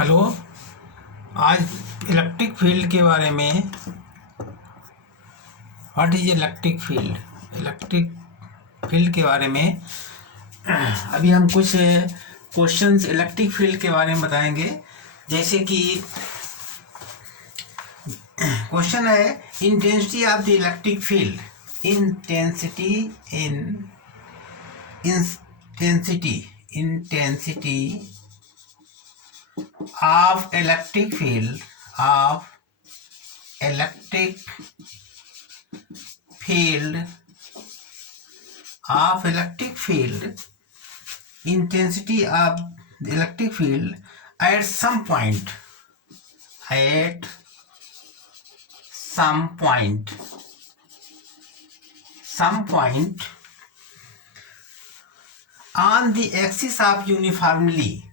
Hello. आज electric field के बारे में, व्हाट इज इलेक्ट्रिक फील्ड के बारे में अभी हम कुछ क्वेश्चंस इलेक्ट्रिक फील्ड के बारे में बताएंगे। जैसे कि क्वेश्चन है, intensity of the electric field. Intensity of electric field intensity of the electric field at some point on the axis of uniformly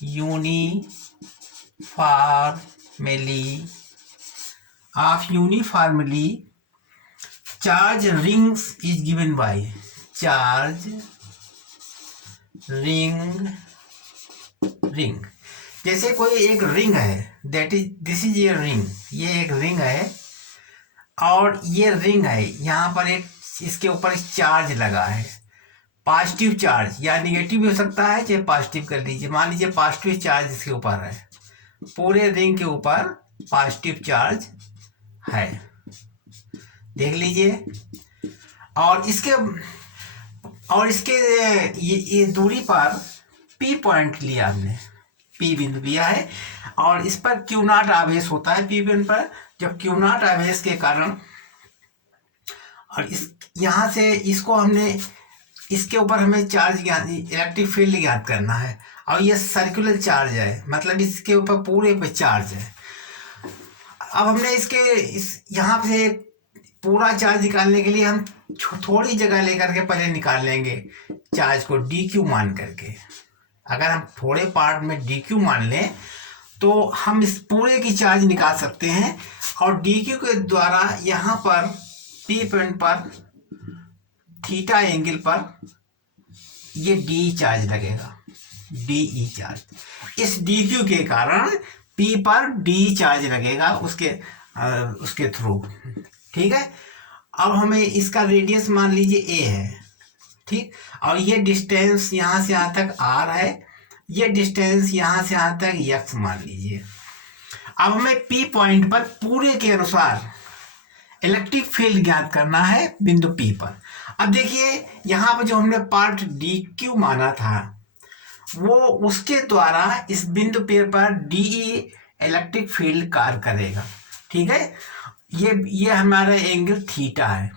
uniformly charge rings is given by charge ring। जैसे कोई एक ring है, this is a ring, ये एक ring है और ये ring है, यहाँ पर एक इसके ऊपर चार्ज लगा है, पॉजिटिव चार्ज या निगेटिव भी हो सकता है, चाहे पॉजिटिव कर लीजिए। मान लीजिए पॉजिटिव चार्ज इसके ऊपर है, पूरे रिंग के ऊपर पॉजिटिव चार्ज है, देख लीजिए। और इसके ये दूरी पर P पॉइंट लिया हमने, P बिंदु लिया है और इस पर Q नॉट आवेश होता है P बिंदु पर। जब Q नॉट आवेश के कारण और इस यहाँ से इसको हमने इसके ऊपर हमें चार्ज इलेक्ट्रिक फील्ड ज्ञात करना है और ये सर्कुलर चार्ज है, मतलब इसके ऊपर पूरे पे चार्ज है। अब हमने यहाँ से पूरा चार्ज निकालने के लिए हम थोड़ी जगह लेकर के पहले निकाल लेंगे चार्ज को dq मान करके। अगर हम थोड़े पार्ट में dq मान लें तो हम इस पूरे की चार्ज निकाल सकते हैं और dq के द्वारा यहाँ पर P पॉइंट पर थीटा एंगल पर ये d चार्ज लगेगा, de चार्ज। इस dq के कारण P पर d चार्ज लगेगा उसके थ्रू, ठीक है। अब हमें इसका रेडियस मान लीजिए a है, ठीक, और ये डिस्टेंस यहाँ से यहाँ तक r है, ये डिस्टेंस यहाँ से यहाँ तक x मान लीजिए। अब हमें P पॉइंट पर पूरे के अनुसार इलेक्ट्रिक फील्ड ज्ञात करना है बिंदु P पर। अब देखिए यहाँ पर जो हमने पार्ट dq माना था वो उसके द्वारा इस बिंदु P पर de इलेक्ट्रिक फील्ड कार्य करेगा, ठीक है। ये हमारा एंगल थीटा है,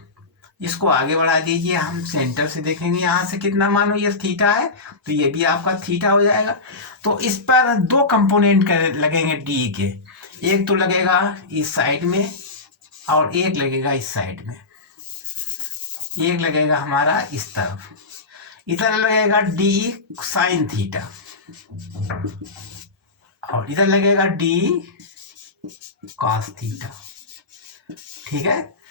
इसको आगे बढ़ा दीजिए, हम सेंटर से देखेंगे यहाँ से कितना मानो ये थीटा है तो ये भी आपका थीटा हो जाएगा। तो इस पर दो कंपोनेंट लगेंगे डी के, एक तो लगेगा इस साइड में और एक लगेगा इस साइड में। एक लगेगा हमारा इस तरफ, इधर लगेगा डी साइन थीटा और इधर लगेगा डी कॉस थीटा, ठीक है।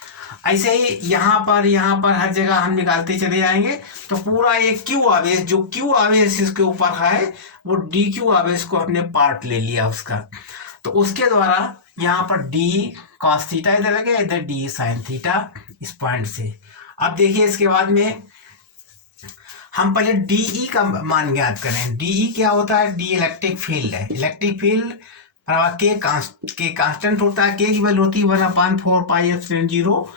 ऐसे ही यहाँ पर हर जगह हम निकालते चले जाएंगे। तो पूरा ये Q आवेश, जो Q आवेश इसके ऊपर है वो dq आवेश को हमने पार्ट ले लिया उसका, तो उसके द्वारा यहाँ पर d cos थीटा इधर लगे, इधर d sin थीटा इस पॉइंट से। अब देखिए इसके बाद में हम पहले de का मान ज्ञात करें। de क्या होता है? d इलेक्ट्रिक फील्ड है। इलेक्ट्रिक फील्ड के कांस्टेंट होता है, k की वैल्यू होती है 1/4 पाई एप्सिलॉन 0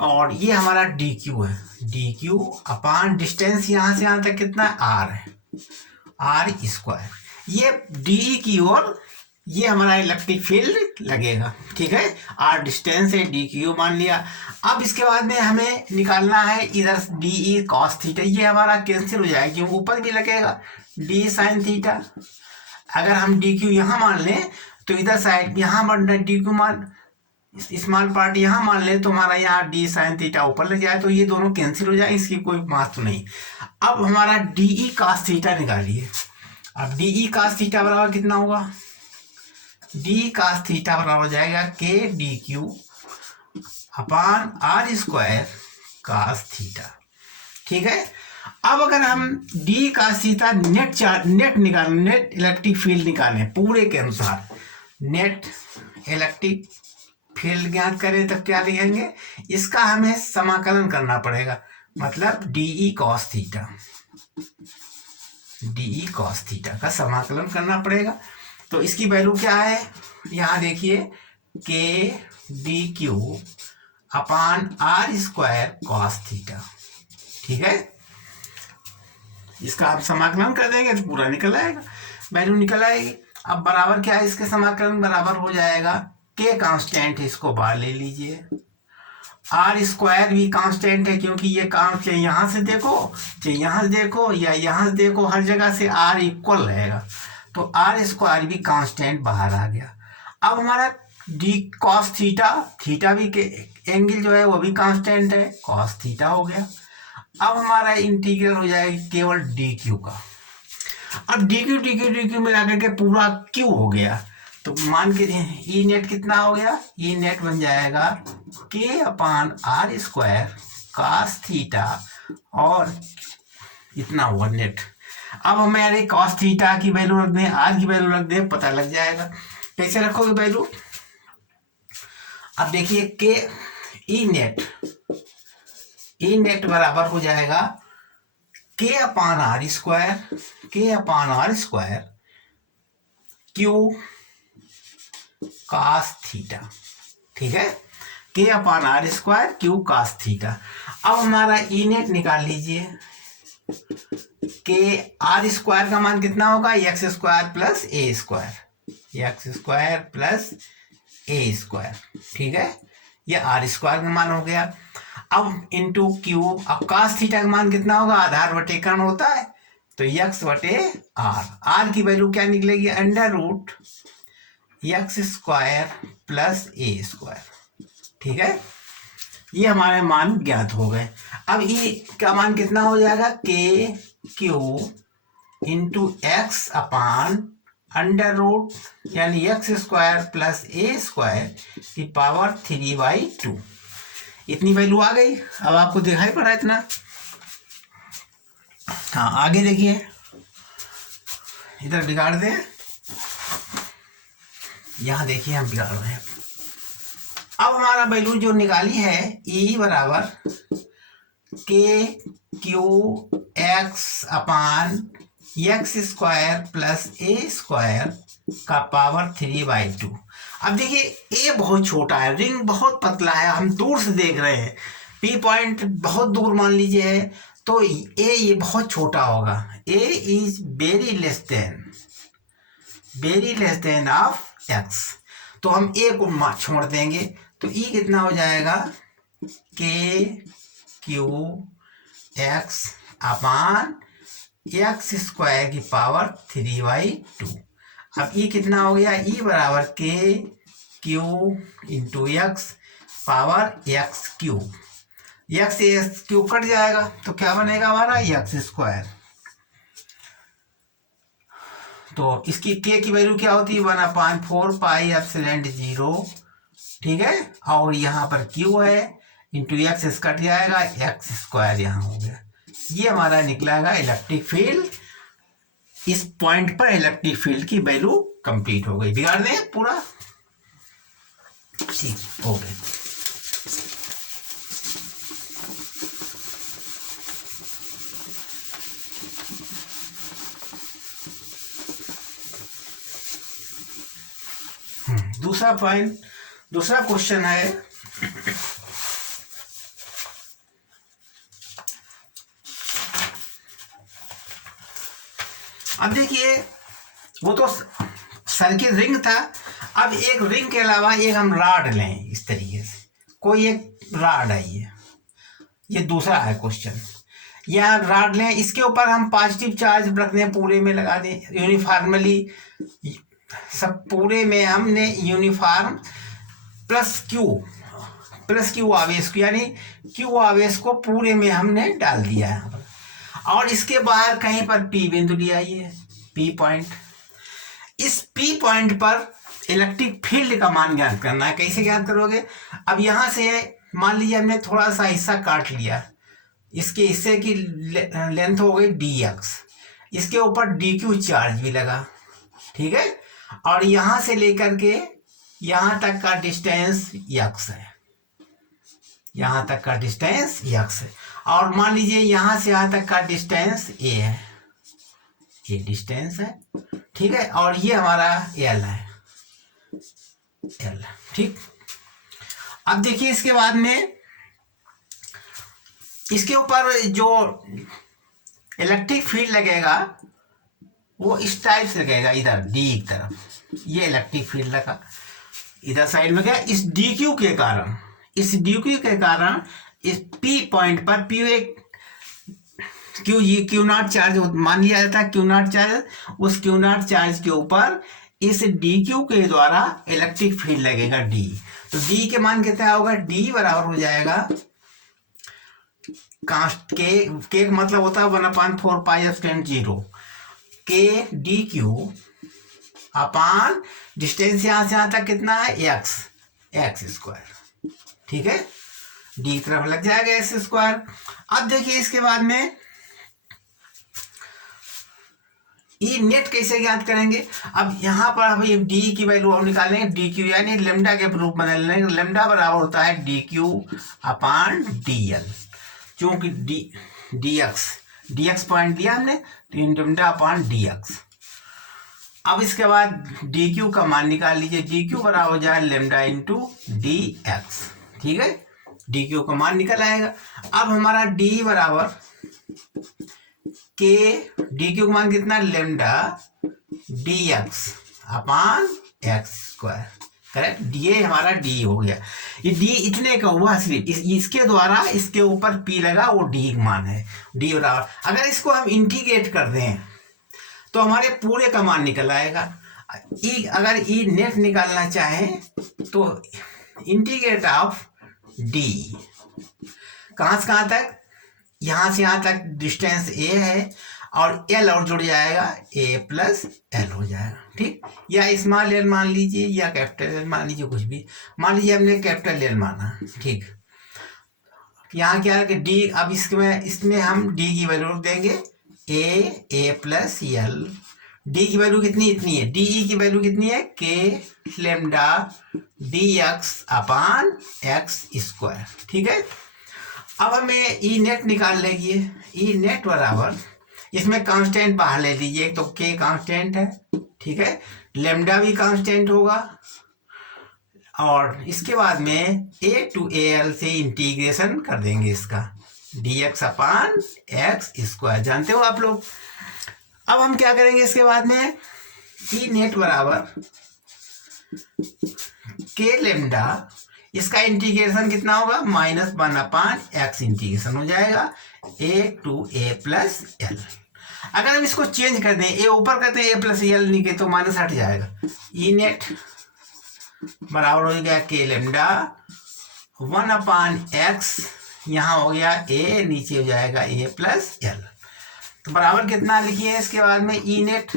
और ये हमारा dq है। dq अपान डिस्टेंस यहाँ से यहाँ तक कितना है? r है, r स्क्वायर। ये de की ओर ये हमारा इलेक्ट्रिक फील्ड लगेगा, ठीक है। r डिस्टेंस है, dq मान लिया। अब इसके बाद में हमें निकालना है इधर de cos थीटा, ये हमारा कैंसिल हो जाएगा क्योंकि ऊपर भी लगेगा d sin थीटा। अगर हम dq यहाँ मान लें तो इधर साइड यहाँ dq मान स्मॉल पार्ट यहाँ मान ले तो हमारा यहाँ d sin थीटा ऊपर लग जाए, तो ये दोनों कैंसिल हो जाए, इसकी कोई महत्व नहीं। अब हमारा de cos थीटा निकालिए। अब de cos थीटा बराबर कितना होगा? डी cos थीटा बराबर हो जाएगा k d q upon are square cos theta. ठीक है। अब अगर हम d cos theta net electric field निकालें पूरे के अनुसार, नेट इलेक्ट्रिक फील्ड ज्ञात करें तब क्या लिखेंगे, इसका हमें समाकलन करना पड़ेगा, मतलब d e cos theta, d e cos theta का समाकलन करना पड़ेगा। तो इसकी वैल्यू क्या है, यहाँ देखिए k d q upon are square cos theta. ठीक है, इसका आप समाकलन कर देंगे तो पूरा निकल आएगा, वैल्यू निकल आएगी। अब बराबर क्या है, इसके समाकलन बराबर हो जाएगा के कांस्टेंट है, इसको बाहर ले लीजिए, आर स्क्वायर भी कांस्टेंट है क्योंकि ये चाहे यहाँ से देखो चाहे यहाँ से देखो या यहाँ से देखो, हर जगह से आर इक्वल रहेगा, तो आर स्क्वायर भी कांस्टेंट बाहर आ गया। अब हमारा डी cos थीटा, थीटा भी एंगल जो है वो भी कांस्टेंट है, cos थीटा हो गया। अब हमारा इंटीग्रल हो जाएगा केवल डी क्यू का। अब डी क्यू मिला करके पूरा क्यू हो गया, तो मान के ई नेट कितना हो गया, ई नेट बन जाएगा K upon are square cos theta और इतना हुआ नेट। अब हमारे cos थीटा की वैल्यू रख दें, आर की वैल्यू रख दें, पता लग जाएगा। कैसे रखोगे वैल्यू, अब देखिए के ई नेट बराबर हो जाएगा K upon are square Q cos theta. ठीक है, K upon are square Q cos theta. अब हमारा ई नेट निकाल लीजिए, के आर स्क्वायर का मान कितना होगा, एक्स स्क्वायर प्लस ए स्क्वायर। ठीक है, ये आर स्क्वायर का मान हो गया। अब इंटू क्यू, अब cos थीटा का मान कितना होगा, आधार बटे कर्ण होता है, तो x बटे आर की वैल्यू क्या निकलेगी, under root X square plus ए स्क्वायर। ठीक है, ये हमारे मान ज्ञात हो गए। अब ई का मान कितना हो जाएगा, k q into x upon under root यानी एक्स स्क्वायर प्लस ए स्क्वायर की पावर 3/2। इतनी वैल्यू आ गई। अब आपको दिखाई पड़ा इतना। हाँ, आगे देखिए, इधर बिगाड़ दें, यहाँ देखिए हम बिगाड़ रहे हैं। अब हमारा वैल्यू जो निकाली है ई बराबर के क्यू एक्स अपान एक्स स्क्वायर प्लस ए स्क्वायर का पावर 3/2। अब देखिए ए बहुत छोटा है, रिंग बहुत पतला है, हम दूर से देख रहे हैं, पी पॉइंट बहुत दूर मान लीजिए है, तो ए ये बहुत छोटा होगा, A is very less than of X, तो हम ए को छोड़ देंगे, तो ई कितना हो जाएगा, के क्यू एक्स अपान एक्स स्क्वायर की पावर 3/2। अब ई कितना हो गया, ई बराबर के q into x power x cube, x से एक्स क्यूब कट जाएगा तो क्या बनेगा हमारा, एक्स स्क्वायर। तो इसकी के की वैल्यू क्या होती है, 1/4 पाई एप्सिलॉन 0। ठीक है, और यहाँ पर क्यू है इंटू एक्स कट जाएगा, एक्स स्क्वायर यहाँ हो गया। ये हमारा निकलेगा इलेक्ट्रिक फील्ड। इस पॉइंट पर इलेक्ट्रिक फील्ड की वैल्यू कंप्लीट हो गई। बिगाड़ दें पूरा, ठीक हो गए। दूसरा क्वेश्चन है, अब देखिए वो तो सर्किल रिंग था, अब एक रिंग के अलावा एक हम रॉड लें, इस तरीके से कोई एक रॉड है, ये दूसरा है क्वेश्चन। यहाँ रॉड लें, इसके ऊपर हम पॉजिटिव चार्ज रख दें, पूरे में लगा दें यूनिफॉर्मली, सब पूरे में हमने यूनिफॉर्म प्लस क्यू आवेश को, यानी क्यू आवेश को पूरे में हमने डाल दिया है, और इसके बाहर कहीं पर पी बिंदु लिया, ये पी पॉइंट। इस पी पॉइंट पर इलेक्ट्रिक फील्ड का मान ज्ञात करना है। कैसे ज्ञात करोगे? अब यहाँ से मान लीजिए हमने थोड़ा सा हिस्सा काट लिया, इसके हिस्से की लेंथ हो गई dx, इसके ऊपर dq चार्ज भी लगा, ठीक है, और यहाँ से लेकर के यहाँ तक का डिस्टेंस x है, यहाँ तक का डिस्टेंस x है, और मान लीजिए यहाँ से यहाँ तक का डिस्टेंस a है, ये डिस्टेंस है, ठीक है, और ये हमारा l है, l, ठीक। अब देखिए इसके बाद में इसके ऊपर जो इलेक्ट्रिक फील्ड लगेगा वो इस टाइप से लगेगा, इधर डी की तरफ, ये इलेक्ट्रिक फील्ड लगा इधर साइड में गया। इस डी क्यू के कारण, इस डी क्यू के कारण इस पी पॉइंट पर पी एक क्यू नॉट चार्ज मान लिया जाता है, क्यू नॉट चार्ज, उस क्यू नॉट चार्ज के ऊपर इस डी क्यू के द्वारा इलेक्ट्रिक फील्ड लगेगा डी। तो डी के मान कितना होगा? डी बराबर हो जाएगा कांस्ट के मतलब होता है 1/4πε0 के डी क्यू अपान डिस्टेंस यहां से यहां तक कितना है? एक्स स्क्वायर, ठीक है, डी की तरफ लग जाएगा एक्स स्क्वायर। अब देखिए इसके बाद में ई नेट कैसे ज्ञात करेंगे? अब यहाँ पर हम ये डी की वैल्यू हम निकालेंगे, डी क्यू यानी लेमडा के रूप में बदल लेंगे। लेमडा बराबर होता है डी क्यू अपान डी एल, क्योंकि डी एक्स पॉइंट दिया हमने, तो लेमडा अपान डी एक्स। अब इसके बाद डी क्यू का मान निकाल लीजिए, डी क्यू बराबर हो जाए लेमडा इंटू डी एक्स, ठीक है, डी क्यू का मान निकल आएगा। अब हमारा डी बराबर के डी क्यू का मान कितना? लेमडा डी एक्स अपान एक्स स्क्वायर, करेक्ट, ये हमारा डी हो गया। ये डी इतने का हुआ सिर्फ इसके द्वारा इसके ऊपर पी लगा, वो डी मान है, डी बराबर। अगर इसको हम इंटीग्रेट कर दें तो हमारे पूरे का मान निकल आएगा। ई अगर ई नेट निकालना चाहें तो इंटीग्रेट ऑफ डी कहाँ से कहाँ तक? यहाँ से यहाँ तक डिस्टेंस ए है, और एल और जुड़ जाएगा, ए प्लस एल हो जाएगा, ठीक। या स्मॉल एल मान लीजिए या कैपिटल एल मान लीजिए, कुछ भी मान लीजिए, हमने कैपिटल एल माना, ठीक। यहाँ क्या है कि डी, अब इसमें हम डी की वैल्यू देंगे ए प्लस एल। डी की वैल्यू कितनी? इतनी है। डी ई की वैल्यू कितनी है? के लेमडा डी एक्स अपान एक्स स्क्वायर, ठीक है। अब हमें ई नेट निकाल लेंगे। ई नेट बराबर, इसमें कांस्टेंट बाहर ले लीजिए, तो के कांस्टेंट है, ठीक है, लेमडा भी कांस्टेंट होगा, और इसके बाद में ए टू ए एल से इंटीग्रेशन कर देंगे इसका, डी एक्स अपान एक्स स्क्वायर, जानते हो आप लोग। अब हम क्या करेंगे इसके बाद में? ई नेट बराबर के लेमडा, इसका इंटीग्रेशन कितना होगा? -1 अपान एक्स इंटीग्रेशन हो जाएगा, ए टू ए प्लस एल। अगर हम इसको चेंज कर दें, ए ऊपर करते हैं, ए प्लस एल नीचे, तो माइनस हट जाएगा। ई नेट बराबर हो गया के लेमडा 1 अपान एक्स, यहाँ हो गया ए, नीचे हो जाएगा ए प्लस एल, तो बराबर कितना लिखिए इसके बाद में? ई नेट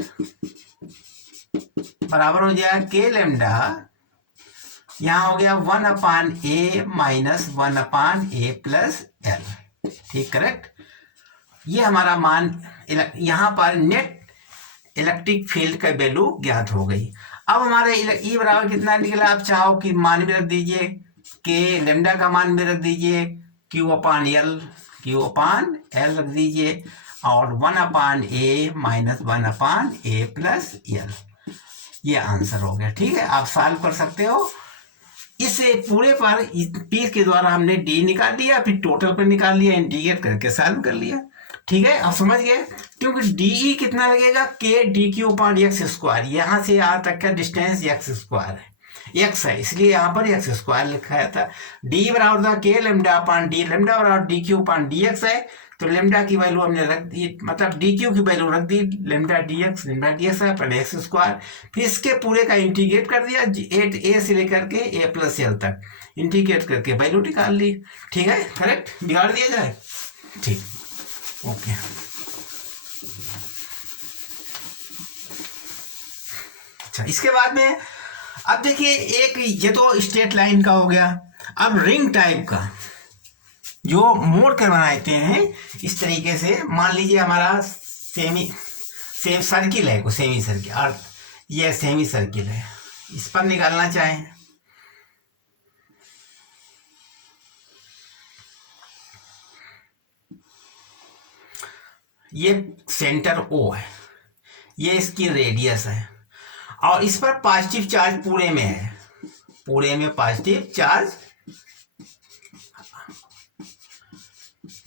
बराबर हो जाएगा के लेमडा, यहाँ हो गया 1 अपान ए माइनस 1 अपान ए प्लस एल, ठीक, करेक्ट। ये हमारा मान, यहाँ पर नेट इलेक्ट्रिक फील्ड का वैल्यू ज्ञात हो गई। अब हमारे ई बराबर कितना निकला? आप चाहो कि मान भी रख दीजिए, के लेमडा का मान भी रख दीजिए, क्यू अपान एल रख दीजिए, और 1 अपान ए माइनस 1 अपान ए प्लस एल, ये आंसर हो गया, ठीक है। आप सॉल्व कर सकते हो। इसे पूरे पर पी के द्वारा हमने डी निकाल लिया, फिर टोटल पर निकाल लिया, इंटीग्रेट करके सॉल्व कर लिया, ठीक है। आप समझ गए, क्योंकि डी कितना लगेगा? के डी क्यू अपान एक्स स्क्वायर, यहाँ से यहाँ तक का डिस्टेंस एक्स स्क्वायर है, एक्स है, इसलिए यहाँ पर एक्स स्क्वायर लिखा था। डी बराबर था के लेमडा अपान डी, लेमडा बराबर डी क्यू अपान डी एक्स है, तो लेमडा की वैल्यू हमने रख दी, मतलब डी क्यू की वैल्यू रख दी, लेमडा डी एक्स है अपन एक्स स्क्वायर, फिर इसके पूरे का इंटीग्रेट कर दिया, ए से लेकर के ए प्लस एल तक इंटीग्रेट करके वैल्यू निकाल ली, ठीक है, करेक्ट, बिगाड़ दिया जाए, ठीक, ओके। अच्छा, इसके बाद में अब देखिए एक ये तो स्ट्रेट लाइन का हो गया। अब रिंग टाइप का जो मोड़ कर बनाते हैं इस तरीके से, मान लीजिए हमारा सेम सर्किल है, को सेमी सर्किल, और ये सेमी सर्किल है, इस पर निकालना चाहें ये सेंटर O है, ये इसकी रेडियस है, और इस पर पॉजिटिव चार्ज पूरे में है, पूरे में पॉजिटिव चार्ज,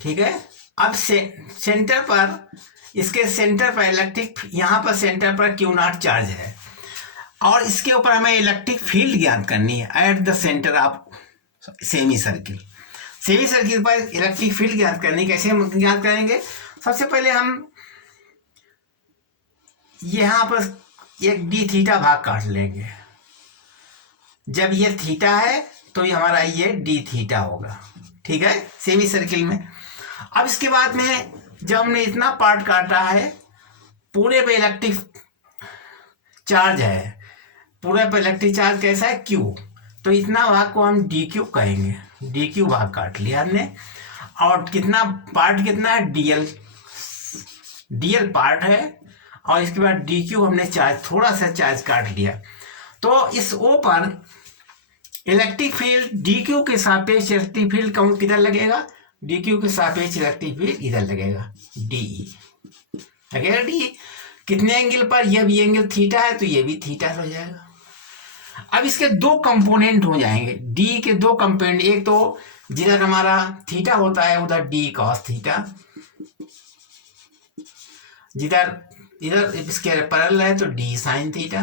ठीक है। अब सेंटर पर, इसके सेंटर पर इलेक्ट्रिक, यहाँ पर सेंटर पर Q0 चार्ज है, और इसके ऊपर हमें इलेक्ट्रिक फील्ड ज्ञात करनी है at the centre of semi circle. Semi circle पर इलेक्ट्रिक फील्ड ज्ञात करनी, कैसे हम ज्ञात करेंगे? सबसे पहले हम यहाँ पर एक डी थीटा भाग काट लेंगे। जब ये थीटा है तो ये हमारा ये डी थीटा होगा, ठीक है, सेमी सर्किल में। अब इसके बाद में जब हमने इतना पार्ट काटा है, पूरे पे इलेक्ट्रिक चार्ज है, पूरे पे इलेक्ट्रिक चार्ज कैसा है? Q, तो इतना भाग को हम DQ कहेंगे। DQ भाग काट लिया हमने, और कितना पार्ट कितना है? DL पार्ट है, और इसके बाद DQ हमने चार्ज, थोड़ा सा चार्ज काट लिया। तो इस O पर इलेक्ट्रिक फील्ड DQ के सापेक्ष इलेक्ट्रिक फील्ड काउंट किधर लगेगा? DQ के सापेक्ष इलेक्ट्रिक फील्ड इधर लगेगा, DE लगेगा। DE कितने एंगल पर? यह भी एंगल थीटा है तो ये भी थीटा हो जाएगा। अब इसके दो कंपोनेंट हो जाएंगे, D के दो कंपोनेंट, एक तो जिधर हमारा थीटा होता है उधर D cos थीटा, जिधर इधर इसके पैरेलल है तो D sin थीटा,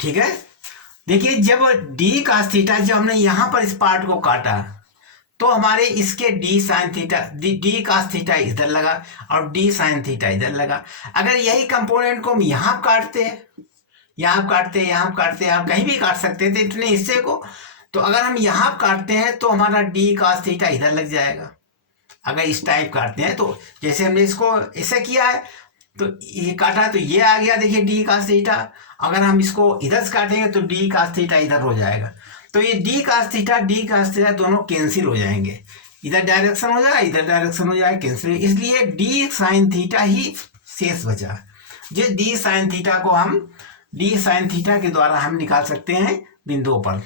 ठीक है। देखिए जब D cos थीटा, जब हमने यहां पर इस पार्ट को काटा तो हमारे इसके D sin theta, D cos theta इधर लगा और D sin थीटा इधर लगा। अगर यही कंपोनेंट को हम यहाँ काटते हैं, यहाँ काटते हैं, यहाँ काटते हैं, आप कहीं भी काट सकते थे इतने हिस्से को, तो अगर हम यहाँ काटते हैं तो हमारा D cos थीटा इधर लग जाएगा। अगर इस टाइप काटते हैं तो जैसे हमने इसको ऐसे किया है तो ये काटा तो ये आ गया, देखिए D cos थीटा। अगर हम इसको इधर से काटेंगे तो D cos थीटा इधर हो जाएगा। तो ये D cos थीटा दोनों कैंसिल हो जाएंगे, इधर डायरेक्शन हो जाएगा, इधर डायरेक्शन हो जाएगा, कैंसिल। इसलिए D sin थीटा ही शेष बचा। जिस D sin थीटा को हम D sin थीटा के द्वारा हम निकाल सकते हैं बिंदुओं पर।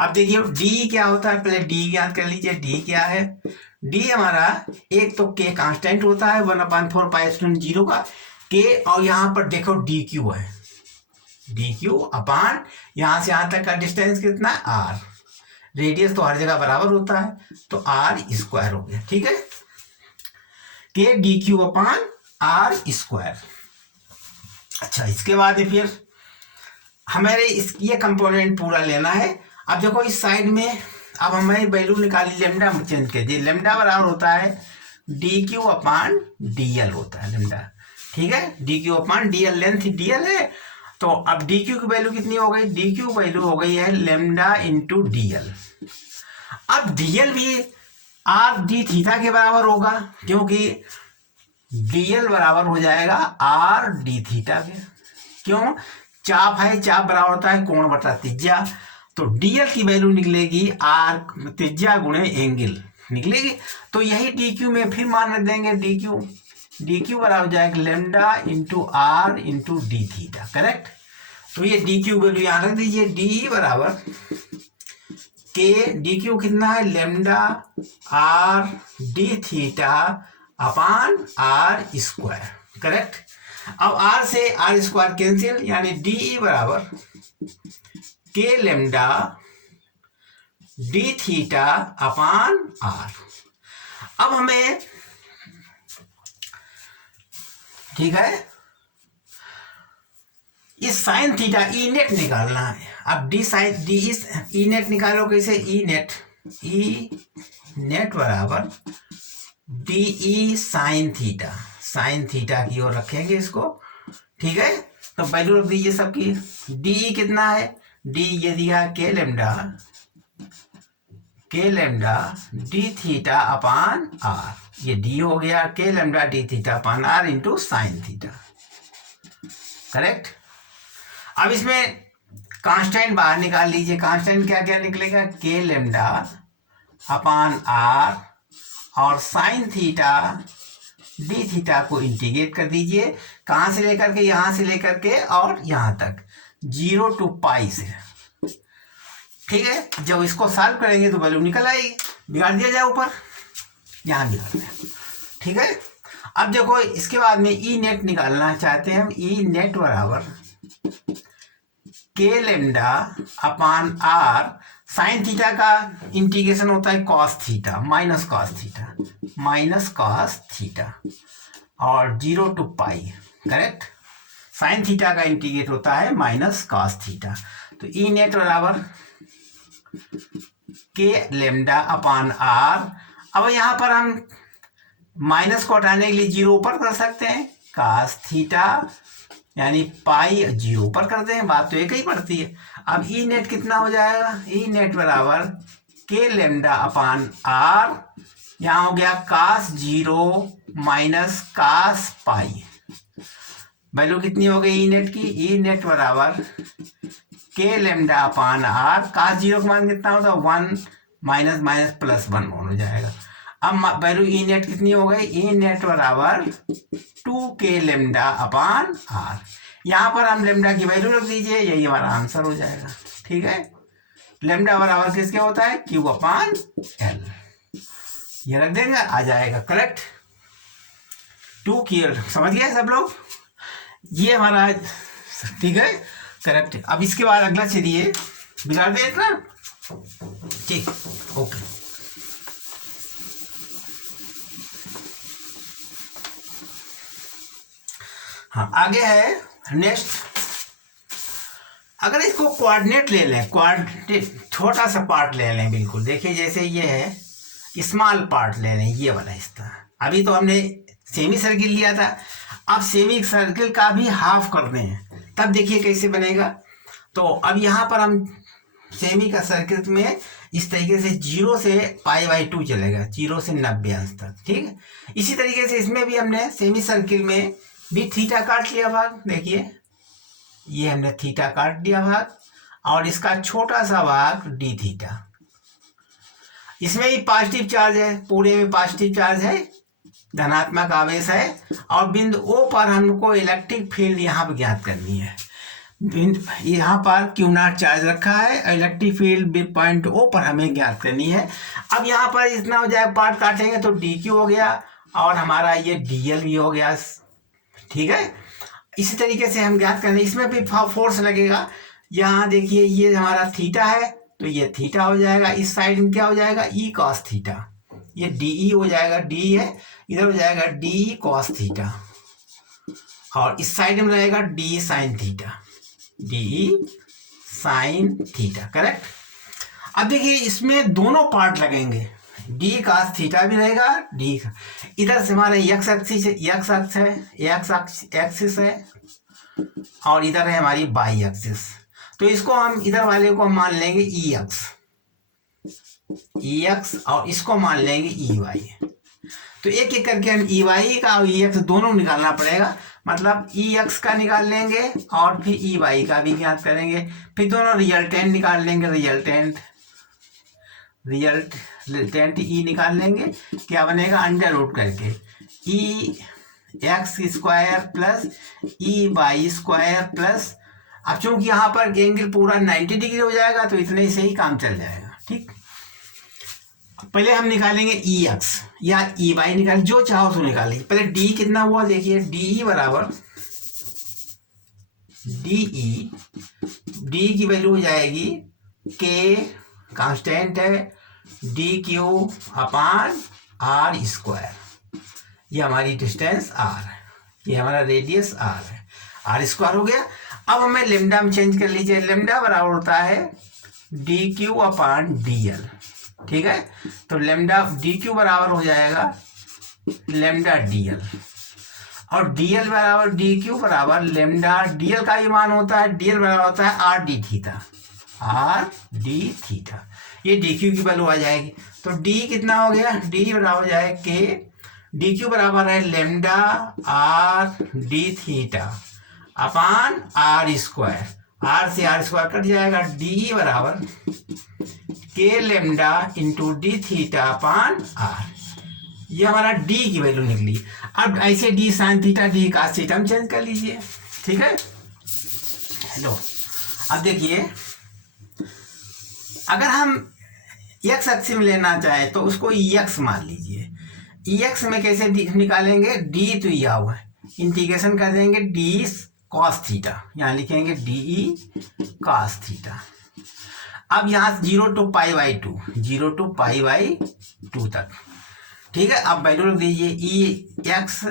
अब देखिए D क्या होता है, पहले D ज्ञात कर लीजिए। D क्या है? D हमारा एक तो K कांस्टेंट होता है 1/4 पाई एप्सिलॉन 0 का K, और यहाँ पर देखो DQ है, DQ अपान यहाँ से यहाँ तक का डिस्टेंस कितना है? R। रेडियस तो हर जगह बराबर होता है तो R स्क्वायर हो गया, ठीक है। K DQ अपान R स्क्वायर। अच्छा, इसके बाद फिर हमारे ये कंपोनेंट पूरा लेना है। अब देखो इस साइड में अब हमें वैल्यू निकाली, लेमडा चेंज कर दिए। लेमडा बराबर होता है DQ अपान DL होता है लेमडा, ठीक है। DQ अपान DL, लेंथ DL है, तो अब DQ की वैल्यू कितनी हो गई? DQ वैल्यू हो गई है लेमडा इंटू DL। अब DL भी R D थीटा के बराबर होगा, क्योंकि DL बराबर हो जाएगा R D थीटा के। क्यों? चाप है, चाप बराबर होता है कोण बटा त्रिज्या, तो DL की वैल्यू निकलेगी R त्रिज्या गुणे एंगल निकलेगी। तो यही DQ में फिर मान रख देंगे, DQ बराबर हो जाएगा lambda into R into D theta, correct. तो ये DQ वैल्यू यहाँ रख दीजिए। D बराबर K, DQ कितना है? Lambda R D theta upon R square, correct. अब R से R स्क्वायर कैंसिल, यानी DE बराबर K lambda D theta upon R। अब हमें, ठीक है, इस साइन थीटा ई नेट निकालना है। अब ई नेट निकालो कैसे? ई नेट बराबर DE साइन थीटा की ओर रखेंगे इसको, ठीक है। तो वैल्यू रख दीजिए सबकी। DE कितना है? D ये दिया K lambda D theta upon R, ये D हो गया K lambda D theta upon R into sine theta, correct. अब इसमें कांस्टेंट बाहर निकाल लीजिए। कांस्टेंट क्या क्या निकलेगा, के लेमडा अपान आर और साइन थीटा डी थीटा को इंटीग्रेट कर दीजिए। कहाँ से लेकर के, यहाँ से लेकर के और यहाँ तक 0 to पाई से। ठीक है, जब इसको सॉल्व करेंगे तो वैल्यू निकल आएगी। बिगाड़ दिया जाए ऊपर, यहाँ बिगाड़ दिया। ठीक है, अब देखो इसके बाद में ई नेट निकालना चाहते हैं हम। ई नेट बराबर k lambda upon are, sine theta का इंटीग्रेशन होता है cos theta minus cos theta और 0 to pi, correct. Sine theta का इंटीग्रेट होता है माइनस कॉस थीटा। तो ई नेट बराबर के लेमडा अपान आर। अब यहाँ पर हम माइनस को हटाने के लिए 0 ऊपर कर सकते हैं, कॉस थीटा यानी पाई 0 ऊपर कर दें, बात तो एक ही पड़ती है। अब ई नेट कितना हो जाएगा, ई नेट बराबर के लेमडा अपान आर, यहाँ हो गया cos 0 माइनस cos पाई। वैल्यू कितनी हो गई ई नेट की, ई नेट बराबर k lambda upon are, cos 0 का मान कितना होता है 1 माइनस माइनस प्लस 1 हो जाएगा। अब वैल्यू ई नेट कितनी हो गई, ई नेट बराबर 2 के लेमडा अपान आर। यहाँ पर हम लेमडा की वैल्यू रख दीजिए, यही हमारा आंसर हो जाएगा। ठीक है, लेमडा बराबर किसके होता है, क्यू अपान एल। ये रख देंगे, आ जाएगा करेक्ट। 2 क्लियर, समझ गए सब लोग, ये हमारा ठीक है करेक्ट। अब इसके बाद अगला चलिए, बिगाड़ दे इतना, ठीक ओके। हाँ आगे है नेक्स्ट। अगर इसको कोऑर्डिनेट ले लें, कोऑर्डिनेट छोटा सा पार्ट ले लें, बिल्कुल देखिए जैसे ये है, स्मॉल पार्ट ले लें, ये वाला हिस्सा। अभी तो हमने सेमी सर्किल लिया था, अब सेमी सर्किल का भी हाफ कर दें, तब देखिए कैसे बनेगा। तो अब यहाँ पर हम सेमी का सर्किल में इस तरीके से 0 से π/2 चलेगा, 0 से 90 अंश तक। ठीक है, इसी तरीके से इसमें भी हमने सेमी सर्किल में भी थीटा काट लिया भाग, देखिए ये हमने थीटा काट दिया भाग, और इसका छोटा सा भाग डी थीटा। इसमें भी पॉजिटिव चार्ज है, पूरे में पॉजिटिव चार्ज है, धनात्मक आवेश है, और बिंदु ओ पर हमको इलेक्ट्रिक फील्ड यहाँ पर ज्ञात करनी है। यहाँ पर क्यू नॉट चार्ज रखा है, इलेक्ट्रिक फील्ड पॉइंट ओ पर हमें ज्ञात करनी है। अब यहाँ पर इतना हो जाए, पार्ट काटेंगे तो डी क्यू हो गया, और हमारा ये डी एल भी हो गया। ठीक है, इसी तरीके से हम ज्ञात करें, इसमें भी फोर्स लगेगा। यहाँ देखिए ये हमारा थीटा है, तो ये थीटा हो जाएगा, इस साइड में क्या हो जाएगा, ई कॉस थीटा, ये डी ई हो जाएगा, डी है इधर हो जाएगा डी कॉस थीटा, और इस साइड में रहेगा D sine theta, D sine theta, correct. अब देखिए इसमें दोनों पार्ट लगेंगे, डी कॉस थीटा भी रहेगा, डी इधर से हमारा एक्स एक्सिस है, एक्सिस है, और इधर है हमारी वाई एक्सिस। तो इसको हम इधर वाले को मान लेंगे ई एक्स, और इसको मान लेंगे ई वाई। तो एक एक करके हम ई वाई का और ई एक्स दोनों निकालना पड़ेगा, मतलब ई एक्स का निकाल लेंगे और फिर ई वाई का भी ज्ञात करेंगे, फिर दोनों रिजल्टेंट निकाल लेंगे, रिजल्टेंट ई निकाल लेंगे, क्या बनेगा अंडर रूट करके E X square plus E Y square plus, अब चूंकि यहाँ पर एंगल पूरा 90 डिग्री हो जाएगा तो इतने से ही काम चल जाएगा। ठीक, पहले हम निकालेंगे ई एक्स या ई वाई, निकाल जो चाहो तो निकालेंगे। पहले डी कितना हुआ देखिए, डी बराबर डी की वैल्यू हो जाएगी के, कांस्टेंट है, d q upon are square, ये हमारी डिस्टेंस आर है, ये हमारा रेडियस आर है, आर स्क्वायर हो गया। अब हमें लेमडा में चेंज कर लीजिए, लेमडा बराबर होता है डी क्यू अपान डी एल। ठीक है, तो लेमडा डी क्यू बराबर हो जाएगा लेमडा डी एल, और डी एल बराबर डी क्यू बराबर लेमडा, डी एल का ही मान होता है, डी एल बराबर होता है are d theta, are d theta, ये डी क्यू की वैल्यू आ जाएगी। तो डी कितना हो गया, डी बराबर हो जाएगा के, डी क्यू बराबर है lambda r d theta upon are square, r से आर स्क्वायर कट जाएगा, डी बराबर k lambda into d theta upon r. ये हमारा डी की वैल्यू निकली। अब ऐसे d sine theta d cos theta में चेंज कर लीजिए, ठीक है। हेलो, अब देखिए अगर हम एक्स अक्ष में लेना चाहें तो उसको एक्स मान लीजिए। एक्स में कैसे निकालेंगे, डी तो यह हुआ है, इंटीग्रेशन कर देंगे डी कॉस थीटा, यहाँ लिखेंगे डी कॉस थीटा। अब यहाँ 0 to π/2, 0 to π/2 तक, ठीक है। अब वैल्यू रख दीजिए, ई एक्स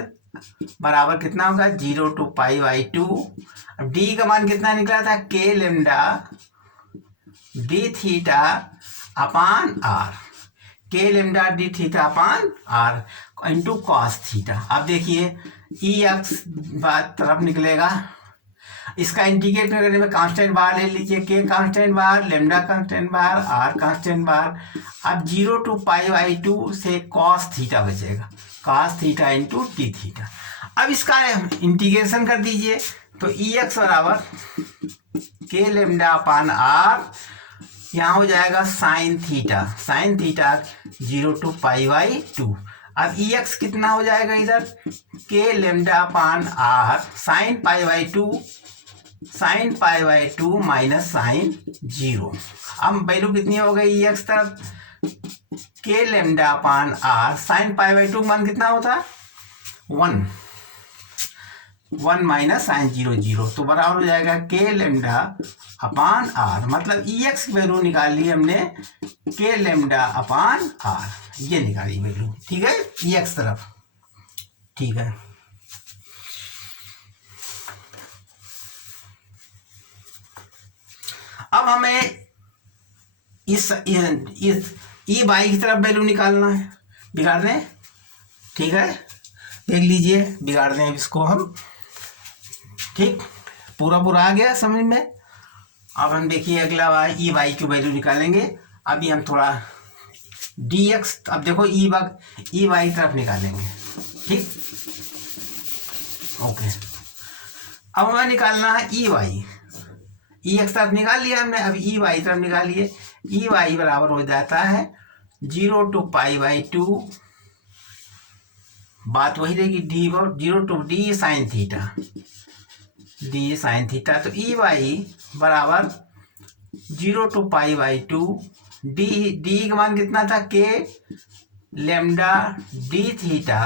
बराबर कितना होगा 0 to π/2। अब डी का मान कितना निकला था, K lambda D theta upon R, K lambda D theta upon R into cos theta. अब देखिए ई एक्स बात तरफ निकलेगा, इसका इंटीग्रेट करने में कांस्टेंट बाहर ले लीजिए, के कांस्टेंट बाहर, लेमडा कांस्टेंट बाहर, आर कांस्टेंट बाहर। अब 0 to π/2 से कॉस थीटा बचेगा, cos theta into d theta. अब इसका इंटीग्रेशन कर दीजिए, तो ई एक्स बराबर के लेमडा अपान आर, यहाँ हो जाएगा sine theta, sine theta 0 to π/2। अब ई एक्स कितना हो जाएगा इधर, K lambda upon are sine π/2, sine π/2 minus sine 0। अब वैल्यू कितनी हो गई ई एक्स तरफ, के लेमडा अपान आर साइन π/2 मान कितना होता है 1 माइनस साइन 0 0, तो बराबर हो जाएगा के लेमडा अपान आर। मतलब ई एक्स की वैल्यू निकाल ली हमने, के लेमडा अपान आर, ये निकाली वैल्यू, ठीक है, ई एक्स तरफ, ठीक है। अब हमें इस ई वाई की तरफ वैल्यू निकालना है, बिगाड़ दें, ठीक है, देख लीजिए, बिगाड़ दें इसको हम, ठीक, पूरा आ गया समझ में। अब हम देखिए अगला बार ई वाई की वैल्यू निकालेंगे। अभी हम थोड़ा डी एक्स, अब देखो ई वाई तरफ निकालेंगे, ठीक, ओके। अब हमें निकालना है ई वाई, ई एक्स तरफ निकाल लिया हमने, अब ई वाई तरफ निकालिए। ई वाई बराबर हो जाता है 0 to π/2, बात वही रहेगी, D 0 to D sine theta, D sine theta. तो ई वाई बराबर 0 to π/2, डी का मान कितना था, K lambda D theta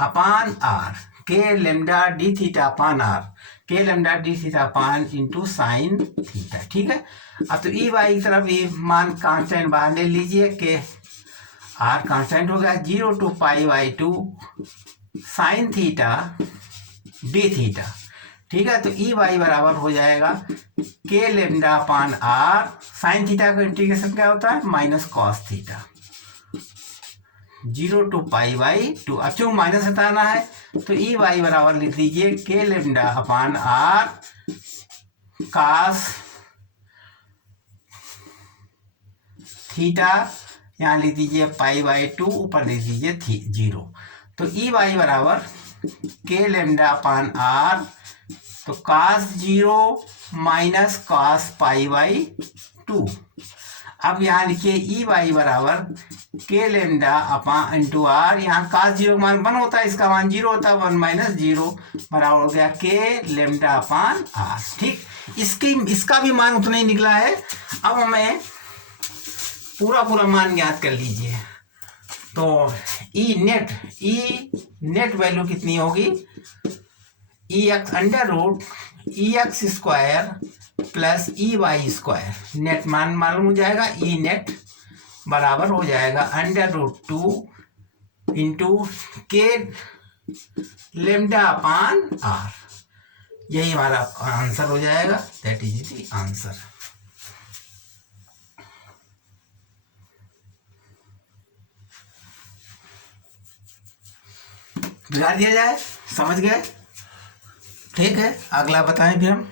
upon R, K lambda D theta upon R, K lambda D theta upon into sine theta, ठीक है। अब तो ई वाई की तरफ ये मान कांस्टेंट बाहर ले लीजिए, के आर कांस्टेंट हो गया 0 to π/2 sine theta D theta, ठीक है। तो ई वाई बराबर हो जाएगा K lambda upon are, sine theta का इंटीग्रेशन क्या होता है माइनस कॉस थीटा, 0 to π/2। अब क्यों माइनस हटाना है, तो ई वाई बराबर लिख लीजिए k lambda upon r cos theta, यहाँ लिख दीजिए π/2, ऊपर लिख दीजिए 0। तो ई वाई बराबर के लेमडा अपान आर, तो कास 0 माइनस कास π/2। अब यहाँ लिखिए ई वाई बराबर k lambda upon into are, यहाँ कास 0 मान 1 होता है, इसका मान 0 होता है, 1 माइनस 0 बराबर हो गया के लेमडा अपान आर, ठीक। इसका भी मान उतना ही निकला है। अब हमें पूरा मान ज्ञात कर लीजिए। तो ई नेट वैल्यू कितनी होगी, E X under root E X square plus E Y square, net मान मालूम हो जाएगा, ई नेट बराबर हो जाएगा under root 2 into K lambda upon R, यही हमारा आंसर हो जाएगा, दैट इज द आंसर। बिगाड़ दिया जाए, समझ गए, ठीक है। अगला बताएं फिर हम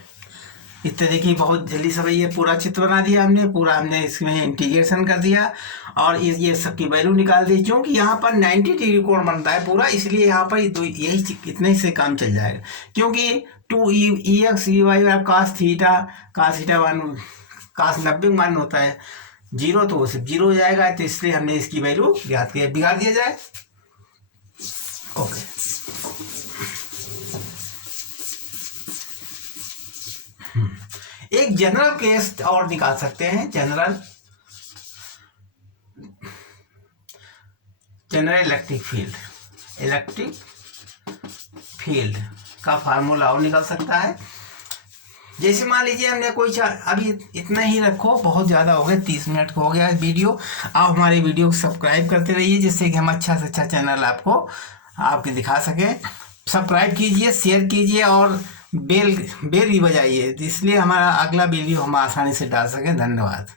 इस तरीके बहुत जल्दी से ये पूरा चित्र बना दिया हमने, पूरा हमने इसमें इंटीग्रेशन कर दिया और ये सबकी वैल्यू निकाल दी। क्योंकि यहाँ पर 90 डिग्री कोण बनता है पूरा, इसलिए यहाँ पर यही इतने से काम चल जाएगा। क्योंकि 2 e y cos theta 1 cos 90 मान होता है 0, तो वो सिर्फ 0 हो जाएगा। तो इसलिए हमने इसकी वैल्यू ज्ञात किया, बिगाड़ दिया जाए। ओके, एक जनरल केस और निकाल सकते हैं। जनरल इलेक्ट्रिक फील्ड का फार्मूला और निकल सकता है। जैसे मान लीजिए हमने कोई अभी इतना ही रखो, बहुत ज़्यादा हो गया, 30 मिनट हो गया वीडियो। आप हमारे वीडियो को सब्सक्राइब करते रहिए, जिससे कि हम अच्छा से अच्छा चैनल आपके दिखा सकें। सब्सक्राइब कीजिए, शेयर कीजिए और बेल भी बजाइए, इसलिए हमारा अगला वीडियो हम आसानी से डाल सकें। धन्यवाद।